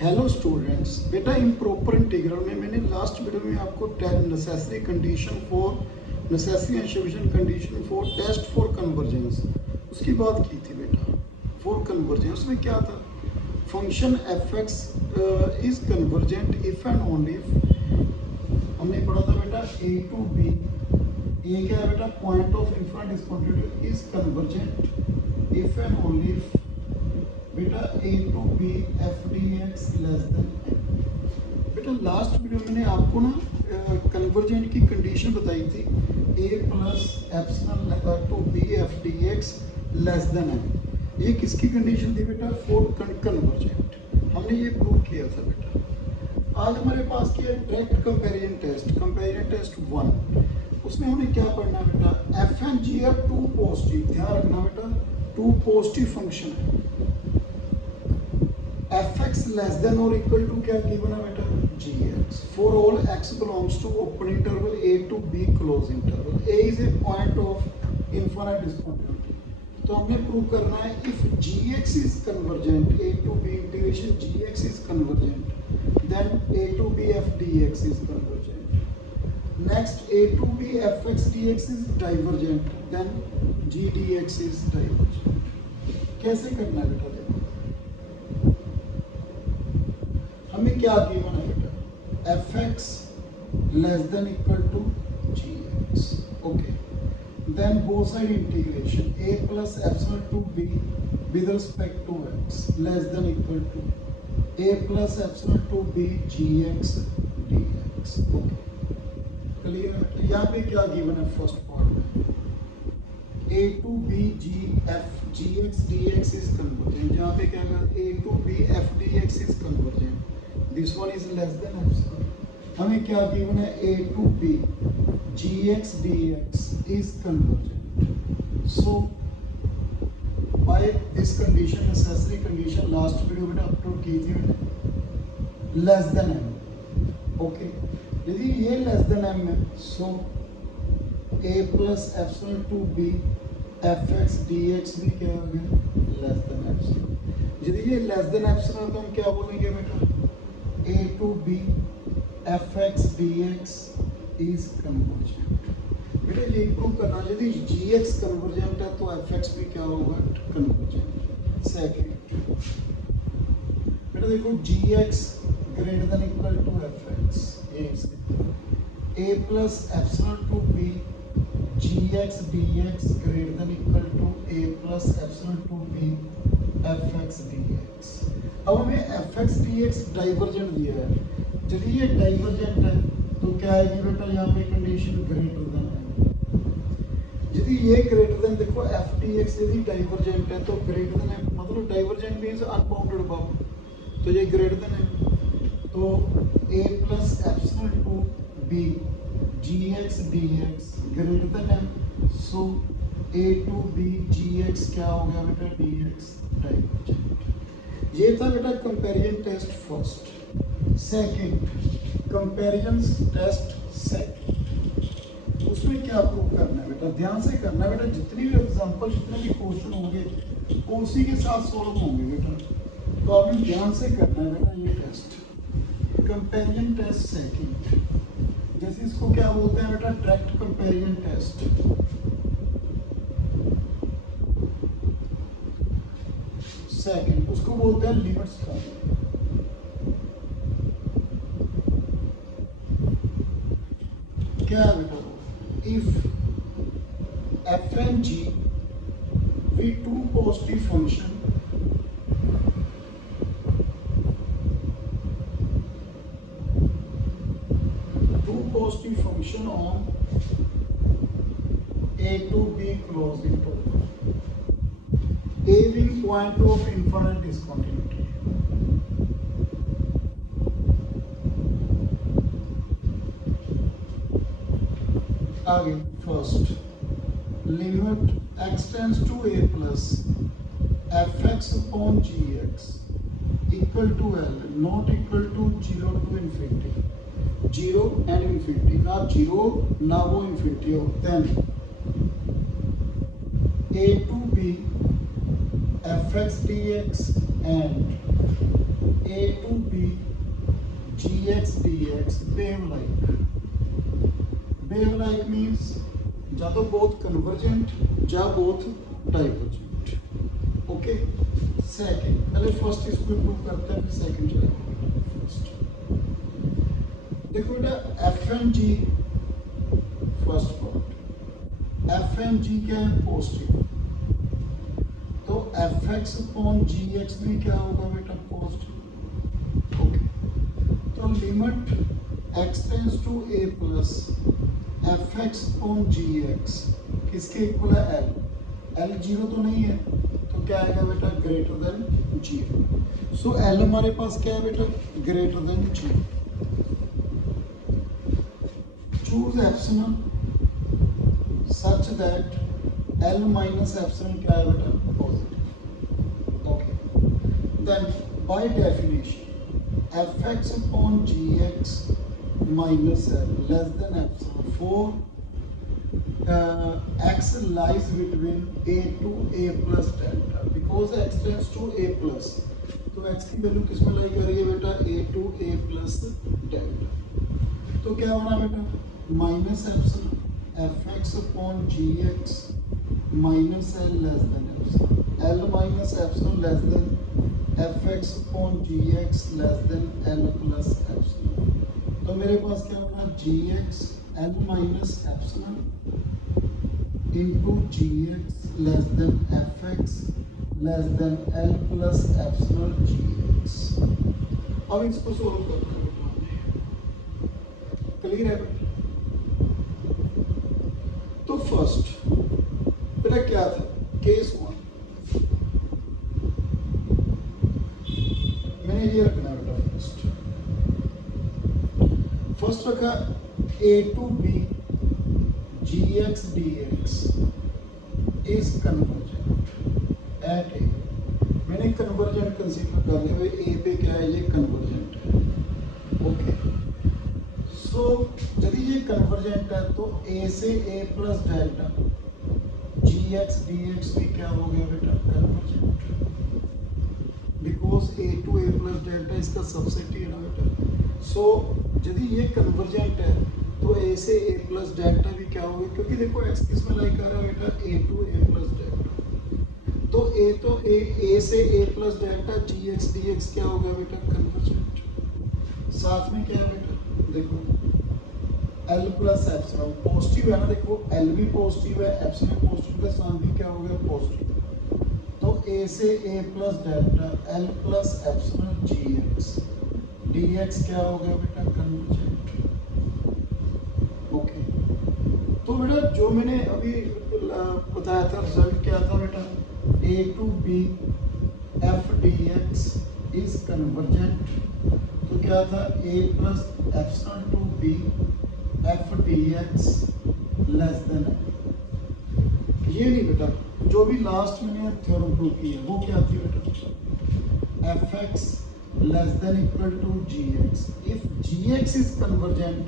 Hello students, बेटा improper integral में मैंने लास्ट वीडियो में आपको necessary condition for necessary and sufficient condition for test for convergence उसकी बात की थी बेटा। फॉर कन्वर्जेंस में क्या था, function F x is convergent if and only if. हमने पढ़ा था बेटा ए टू बी, ये क्या है बेटा, point of infinite discontinuity is convergent if and only if बेटा ए to B F D X less than N. बेटा लास्ट वीडियो मैंने आपको ना कन्वर्जेंट की कंडीशन बताई थी, A plus epsilon to B F D X less than N. ये किसकी कंडीशन थी बेटा, फॉर कन्वर्जेंट। हमने ये प्रूव किया था बेटा। आज हमारे पास क्या है, डायरेक्ट कंपैरिजन टेस्ट 1। उसमें हमें क्या पढ़ना है बेटा, F and G are two positive. ध्यान रखना बेटा, टू पॉजिटिव फंक्शन है। एफ एक्स लेस देन और इक्वल टू क्या गिवन है बेटा, G X for all X belongs to open interval A to B close interval. A is a point of infinite discontinuity. तो हमने prove करना है if G x is convergent, A to B integration G x is convergent, then A to B F D x is convergent. Next a to B F x D x is divergent, then g d x is divergent. कैसे करना है बेटा, देखो हमें क्या given है बेटा, f x less than equal to g x. Okay, then both side integration a plus epsilon to b with respect to x less than equal to a plus epsilon to B ji x D x. Okay, clear है बेटा। यहाँ पे क्या given है, first part में A to B G F G x D x is convergent. यहाँ पे क्या है, A to B F D x is convergent, this one is less than epsilon. हमें क्या गिवन है, A to B ji x D x is convergent. So by this condition, necessary condition last video में upload की थी मैंने, less than M. Okay, यदि ये less than M है, so A plus epsilon to B F x D x भी क्या हो गया, लेस देन एप्सिलॉन। यदि ये लेस देन एप्सिलॉन तो हम क्या बोलेंगे बेटा, ए to B F x D x is convergent. बेटा ये प्रूव करना, यदि जी एक्स कन्वर्जेंट है तो एफ एक्स भी क्या होगा, कन्वर्जेंट। सेकेंड बेटा देखो, g x greater than equal to f x, a plus epsilon to B ji x D x greater than equal to a plus epsilon to B F x D x. अब हमें f x D x divergent दिया है, यदि ये divergent है तो क्या आएगी बेटा, यहाँ पे कंडीशन ग्रेटर देन है। यदि ये ग्रेटर देन, देखो एफ डी एक्स यदि डाइवर्जेंट है तो ग्रेटर देन है, मतलब डाइवर्जेंट मीन्स अनबाउंडेड अबव, तो ये ग्रेटर देन है। तो a plus epsilon to B ji x D x greater than m, so a to B ji x क्या हो गया बेटा, डी एक्स डाइवर्जेंट। ये था बेटा comparison test first. Second, comparison test second, उसमें क्या प्रूव करना है बेटा, ध्यान से करना है बेटा। जितनी भी एग्जांपल, जितने भी क्वेश्चन होंगे वो उसी के साथ सॉल्व होंगे बेटा, तो आपने ध्यान से करना है बेटा ये टेस्ट। कंपैरिजन टेस्ट सेकंड, जैसे इसको क्या बोलते हैं बेटा, डायरेक्ट कंपैरिजन टेस्ट। सेकंड उसको बोलते हैं लिमिट्स फॉर्म। क्या है बेटा, if f and g be two positive function positive function on a to b closed interval, a being point of infinite discontinuity। आगे first, limit x tends to a plus f x upon g x equal to l, not equal to 0 to infinity, 0 and infinity, ना 0 ना वो infinity हो। then a to b f x dx and a to B ji x D x wave like means या तो both convergent या both divergent. Okay, second, पहले first इसको prove करते हैं फिर सेकंड चलेगा। फर्स्ट देखो बेटा F and g, first part f and g क्या है पॉजिटिव, तो f x upon g x भी क्या होगा बेटा पॉजिटिव। ओके, तो limit x tends to a plus f x upon g x किसके इक्वल है एल, एल जीरो तो नहीं है तो क्या आएगा बेटा greater than zero. So l हमारे पास क्या है बेटा greater than zero. Choose epsilon such that l minus epsilon क्या है बेटा positive. Okay, then by definition f x upon g x minus L less than epsilon for x lies between a to a plus delta because x tends to a plus, तो x की value किस में लाई कर रही है बेटा a to a plus delta। तो क्या होना बेटा minus epsilon f x upon g x minus l less than epsilon, l minus epsilon less than f x upon g x less than l plus epsilon. तो मेरे पास क्या होगा g x l minus epsilon into g x less than f x less than l plus epsilon g x. अब इसको solve करते हैं, clear है बेटा। तो फर्स्ट मेरा क्या था केस वन, मैंने ये रखना बेटा फर्स्ट रखा a to b gx dx is convergent at a, मैंने कन्वर्जेंट कंसीडर करते हुए a पे क्या है ये कन्वर्जेंट है। ओके, सो यदि ये कन्वर्जेंट है तो a से a plus delta gx dx भी क्या हो गया बेटा convergent, because a to a plus delta इसका सबसेट ही है ना बेटा। सो यदि ये कन्वर्जेंट है तो a से a प्लस डेल्टा भी क्या होगा, क्योंकि देखो x किस में लाई कर रहा है बेटा a to a plus delta, तो a से a plus delta gx dx क्या होगा बेटा कन्वर्जेंट। साथ में क्या है बेटा देखो l प्लस एप्सिलॉन पॉजिटिव है ना, देखो l भी पॉजिटिव है एप्सिलॉन पॉजिटिव का साइन भी क्या हो गया पॉजिटिव, तो a से a plus delta l plus epsilon gx dx क्या हो गया बेटा कन्वर्जेंट। ओके, तो बेटा जो मैंने अभी बताया था रिजल्ट क्या था बेटा a to b f dx is convergent, तो क्या था a plus epsilon to b f dx less than, ये नहीं बेटा जो भी लास्ट मैंने थ्योरम प्रूव की है वो क्या थी बेटा f x less than equal to gx. If gx is convergent,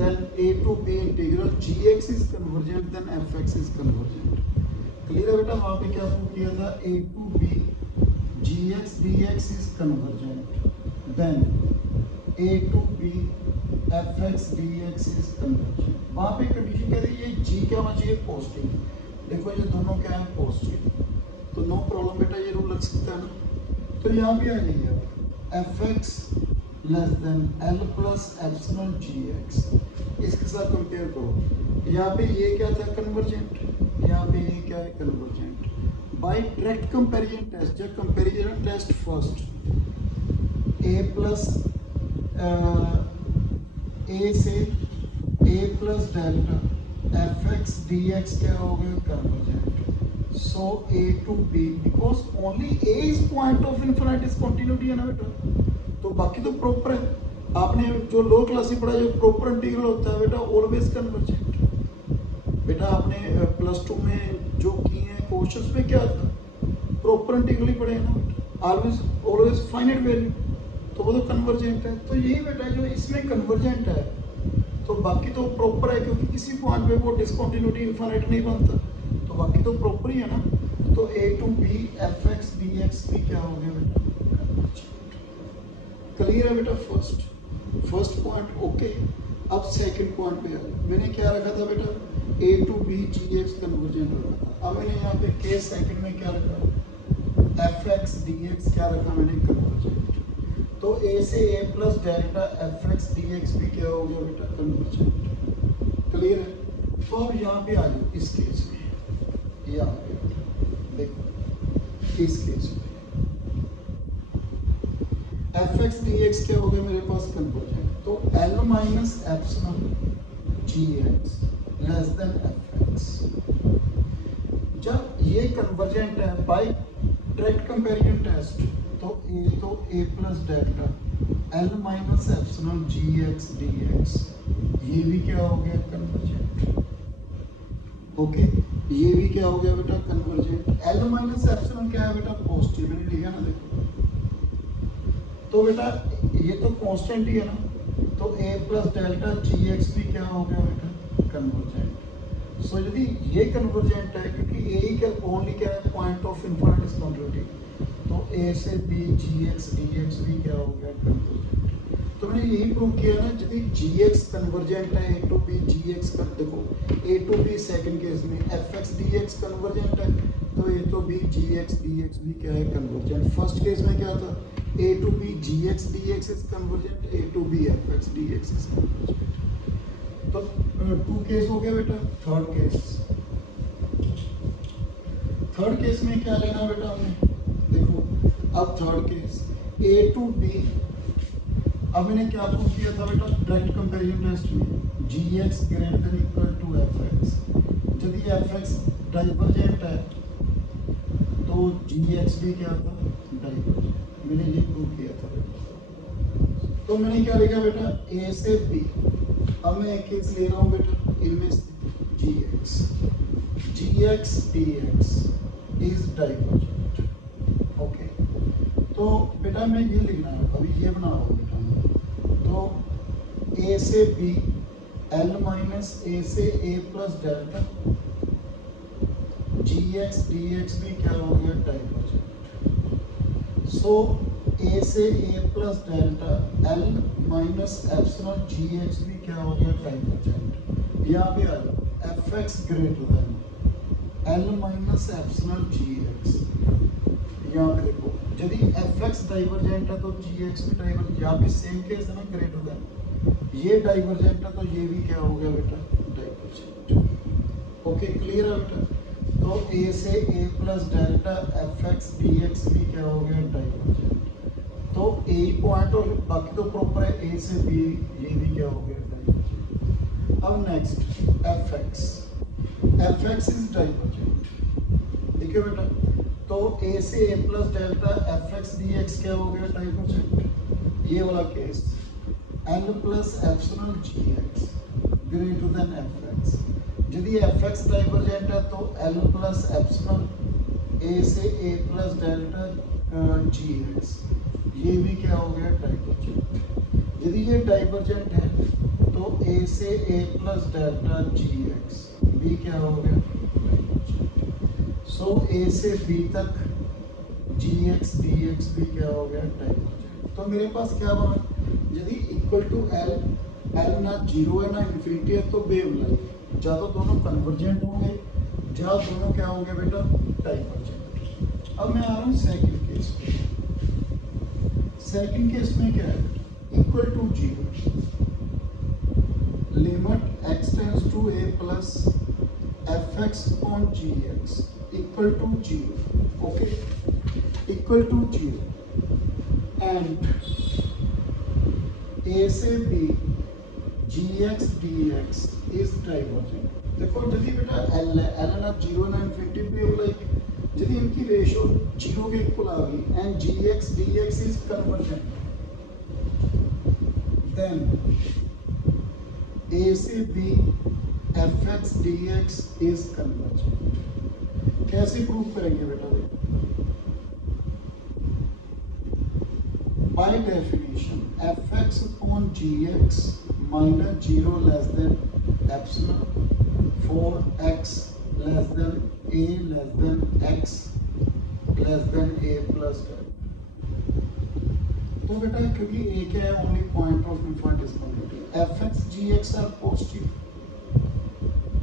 then a to b integral gx is convergent, then fx is convergent. Clear है बेटा, वहाँ पे क्या प्रूव किया था a to b gx dx is convergent, then a to b fx dx is convergent। वहाँ पे condition कह रही है g क्या होना चाहिए पॉजिटिव, देखो ये दोनों क्या है पॉजिटिव, तो नो प्रॉब्लम बेटा ये रूल लग सकता है ना। तो यहाँ भी आ जाइए fx less than l plus epsilon gx, इसके साथ कंपेयर करो, यहाँ पे ये क्या था कन्वर्जेंट, यहाँ पे ये क्या है convergent. By direct comparison test, जब comparison test first a plus a से a plus delta fx dx क्या हो गया convergent. So a to b because only a is point of infinite continuity है ना बेटा, तो बाकी तो प्रॉपर है। आपने जो लो क्लास में पढ़ा जो प्रॉपर इंटीग्रल होता है बेटा ऑलवेज कन्वर्जेंट। बेटा आपने प्लस टू में जो किए हैं क्वेश्चंस में क्या था प्रॉपर इंटीग्रल ही पढ़े हैं ना बेटा, ऑलवेज फाइनाइट वैल्यू, तो वो तो कन्वर्जेंट है। तो यही बेटा जो इसमें कन्वर्जेंट है तो बाकी तो प्रॉपर है, क्योंकि किसी पॉइंट पे वो डिसकंटिन्यूटी इनफाइनाइट नहीं बनता, तो बाकी तो प्रॉपर ही है ना। तो a to b fx dx भी क्या हो गया बेटा क्लियर है बेटा? First point okay. अब सेकंड पॉइंट पे आ जाओ। मैंने क्या रखा था बेटा? ए to B ji x convergent रखा था। अब मैंने यहाँ पे केस सेकंड में क्या रखा? एफ एक्स डी एक्स क्या रखा मैंने? कन्वर्जेंट। तो ए से a plus delta f x D x भी क्या हो गया बेटा? कन्वर्जेंट। क्लियर है? तो अब यहाँ पे आ जाओ इस केस में, यहाँ पे देखो इस केस में एफ एक्स डी एक्स क्या हो गया मेरे पास? कन्वर्जेंट। तो l minus epsilon g x less than f x. जब ये कन्वर्जेंट है बाय डायरेक्ट कंपैरिजन टेस्ट, तो a plus delta l minus epsilon g x D x, ये भी क्या हो गया? कन्वर्जेंट। ओके, ये भी क्या हो गया बेटा? कन्वर्जेंट। एल माइनस एप्सिलॉन क्या है बेटा? पॉजिटिव। मैंने लिखा ना, देखो तो बेटा ये तो कांस्टेंट ही है ना, तो a plus delta g x भी क्या हो गया बेटा? कन्वर्जेंट। सो यदि ये कन्वर्जेंट है, क्योंकि a ही क्या ओनली क्या है? पॉइंट ऑफ इनफाइनाइट डिस्कंटिन्यूटी, तो a से b g x D x भी क्या हो गया? कन्वर्जेंट। तो मैंने यही प्रूव किया ना, यदि जी एक्स कन्वर्जेंट है a to b g x का, देखो a to b second case में f x D x convergent है, तो a to b g x D x भी क्या है? कन्वर्जेंट। फर्स्ट केस में क्या था? a to b gx dx is convergent, a to b fx dx is convergent। तो टू केस हो गया बेटा। थर्ड केस में क्या लेना बेटा हमने? देखो अब third case a to b, अब मैंने क्या प्रूव किया था बेटा? डायरेक्ट कंपैरिजन टेस्ट में gx greater than equal to fx। यदि fx डाइवर्जेंट है तो gx भी क्या था? डाइवर्जेंट। मैंने ये प्रूव किया था। तो मैंने क्या लिखा बेटा? a से b। अब मैं एक केस ले रहा हूँ बेटा, इनमें से gx dx is divergent. Okay, तो बेटा मैं ये लिखना है, अभी ये बना रहा हूँ बेटा। तो a से b l माइनस a से a plus delta gx dx भी क्या हो गया? डाइवर्जेंट। सो a से a plus delta l minus epsilon g x भी क्या हो गया? डाइवर्जेंट। यहाँ पे आ जाओ, f x greater than l minus epsilon g x. यहाँ पे देखो, यदि एफ एक्स डाइवर्जेंट है तो जी एक्स भी डाइवर्जेंट। यहाँ पे सेम केस है ना, ग्रेटर देन। ये डाइवर्जेंट है तो ये भी क्या हो गया बेटा? डाइवर्जेंट। ओके, क्लियर है बेटा? तो a से a plus delta f x D x भी क्या हो गया? डाइवर्जेंट। तो a पॉइंट और बाकी तो प्रॉपर है, a से b ये भी क्या हो गया? डाइवर्जेंट। अब next f x is divergent. देखिए बेटा, तो a से a plus delta f x D x क्या हो गया? डाइवर्जेंट। ये वाला case l plus epsilon g x greater than f x. यदि एफ एक्स डाइवर्जेंट है तो एल प्लस एप्सिलॉन ए से a plus delta g x, ये भी क्या हो गया? डाइवर्जेंट। यदि ये डाइवर्जेंट है तो ए से a plus delta g x भी क्या हो गया? डाइवर्जेंट। सो ए से बी तक जी एक्स डी एक्स भी क्या हो गया? डाइवर्जेंट। तो मेरे पास क्या बना? यदि इक्वल टू एल ना जीरो है ना इन्फिनिटी है, तो बेवलाइक या तो दोनों कन्वर्जेंट होंगे या दोनों क्या होंगे बेटा? डाइवर्जेंट। अब मैं आ रहा हूँ सेकंड केस पे। सेकंड केस में क्या है? Equal to zero, limit x tends to a plus f x upon g x equal to zero. Okay, equal to zero and a से b ji x D x is divergent. देखो यदि बेटा L है, L ना zero ना infinity पे हो, like यदि इनकी रेशियो जीरो के इक्वल आ गई and g x D x is convergent, then a से b F x D x is convergent. कैसे प्रूव करेंगे बेटा? By definition f x upon g x minus zero less than epsilon for x less than a less than x less than a plus delta. तो बेटा क्योंकि a क्या है only point of infinitesimality, f x g x are positive,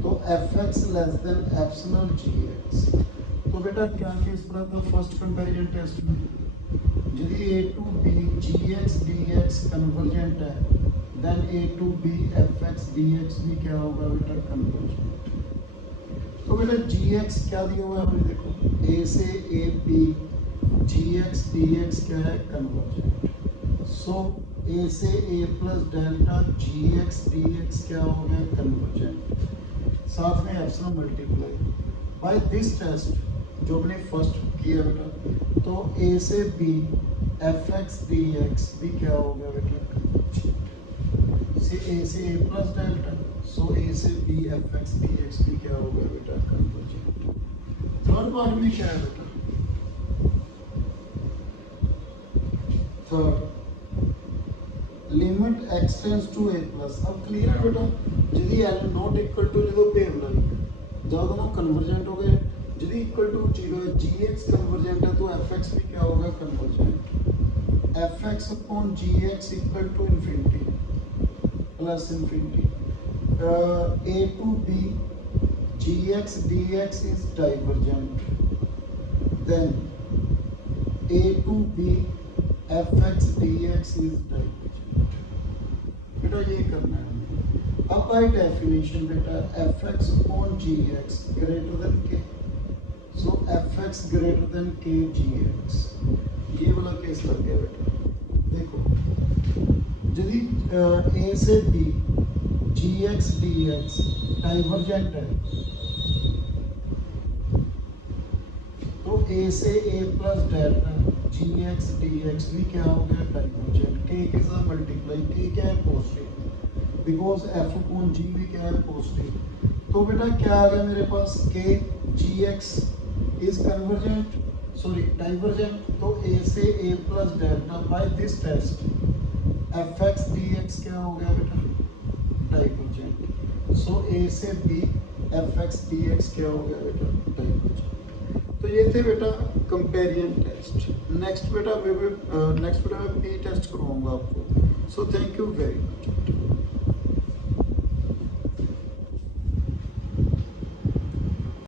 तो f x less than epsilon g x. तो बेटा क्या case पड़ा था फर्स्ट कंपैरिजन टेस्ट में, यदि a to B ji x D x convergent है then A to B F x D x भी क्या होगा बेटा कन्वर्जेंट। तो बेटा जी एक्स क्या दिया हुआ है आपने देखो, ए से a b ji x D x क्या है कन्वर्जेंट, सो ए से a plus delta g x D x क्या हो गया कन्वर्जेंट, साथ में epsilon multiply by this test जो हमने फर्स्ट किया बेटा, तो ए से b F x D x भी क्या हो गया बेटा कन्वर्जेंट, से a plus delta, so a से b F x D x भी क्या हो गया बेटा कन्वर्जेंट। थर्ड पार्ट में क्या है बेटा, third limit x tends to a plus. अब क्लियर है बेटा, यदि एल नॉट इक्वल टू जो पेवल जब दोनों कन्वर्जेंट हो गए, यदि equal to g x convergent है तो एफ एक्स भी क्या होगा convergent, f x upon g x equal to infinity plus infinity, a to B ji x D x is divergent, then A to B F x D x is divergent. बेटा ये करना है हमें। अब by definition बेटा f x upon g x greater than k, so f x greater than k g x, ये वाला case लग गया बेटा। देखो यदि ए से बी जी एक्स डी एक्स डाइवर्जेंट है तो ए से a plus delta g x D x भी क्या हो गया डाइवर्जेंट, के के साथ मल्टीप्लाई, के क्या है पॉजिटिव बिकॉज एफ अपॉन जी भी क्या है पॉजिटिव। तो बेटा क्या आ गया मेरे पास के g x is convergent sorry divergent, तो ए से a plus delta by this test f x D x क्या हो गया बेटा डाइवर्जेंट, सो ए से b F x D x क्या हो गया बेटा डाइवर्जेंट। तो ये थे बेटा कंपेरिजन टेस्ट। नेक्स्ट बेटा मैं पी टेस्ट करवाऊंगा आपको। So thank you very much.